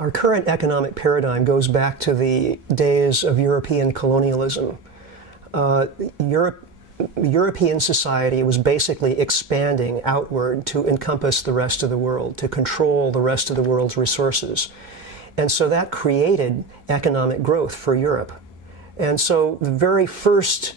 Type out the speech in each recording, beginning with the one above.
Our current economic paradigm goes back to the days of European colonialism. Uh, Europe, European society was basically expanding outward to encompass the rest of the world, to control the rest of the world's resources. And so that created economic growth for Europe. And so the very first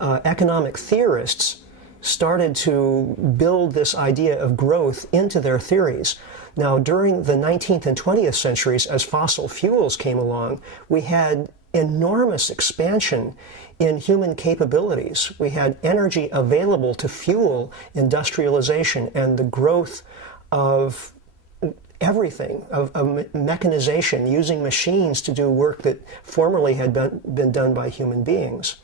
economic theorists started to build this idea of growth into their theories. Now, during the 19th and 20th centuries, as fossil fuels came along, we had enormous expansion in human capabilities. We had energy available to fuel industrialization and the growth of everything, of mechanization, using machines to do work that formerly had been done by human beings.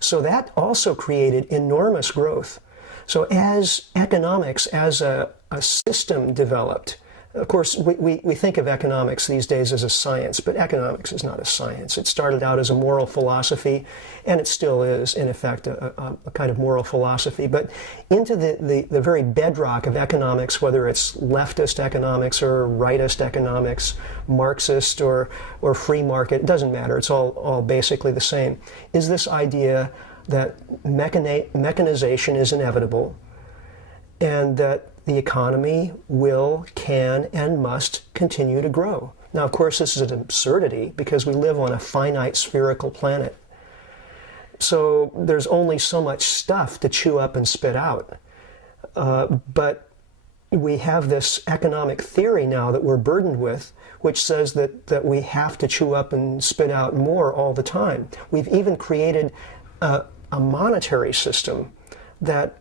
So that also created enormous growth. So as economics, as a system developed, of course, we think of economics these days as a science, but economics is not a science. It started out as a moral philosophy, and it still is, in effect, a kind of moral philosophy. But into the very bedrock of economics, whether it's leftist economics or rightist economics, Marxist or free market, it doesn't matter. It's all basically the same, is this idea that mechanization is inevitable, and that the economy will, can, and must continue to grow. Now, of course, this is an absurdity because we live on a finite spherical planet. So there's only so much stuff to chew up and spit out. But we have this economic theory now that we're burdened with, which says that we have to chew up and spit out more all the time. We've even created a monetary system that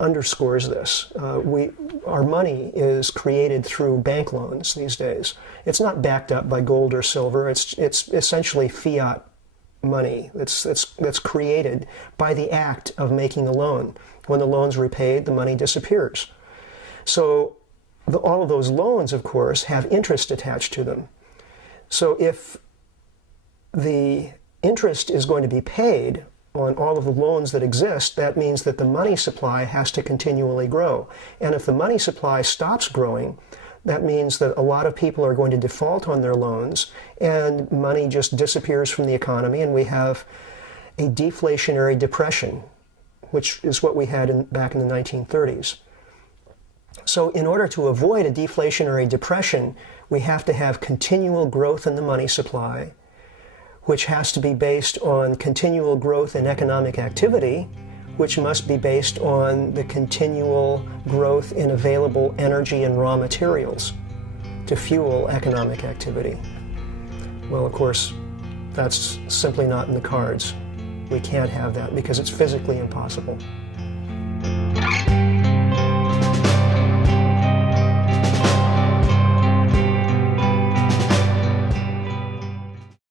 underscores this. Our money is created through bank loans these days. It's not backed up by gold or silver. It's essentially fiat money that's created by the act of making a loan. When the loan's repaid, the money disappears. So all of those loans, of course, have interest attached to them. So if the interest is going to be paid on all of the loans that exist, that means that the money supply has to continually grow. And if the money supply stops growing, that means that a lot of people are going to default on their loans and money just disappears from the economy, and we have a deflationary depression, which is what we had back in the 1930s. So in order to avoid a deflationary depression, we have to have continual growth in the money supply, which has to be based on continual growth in economic activity, which must be based on the continual growth in available energy and raw materials to fuel economic activity. Well, of course, that's simply not in the cards. We can't have that because it's physically impossible.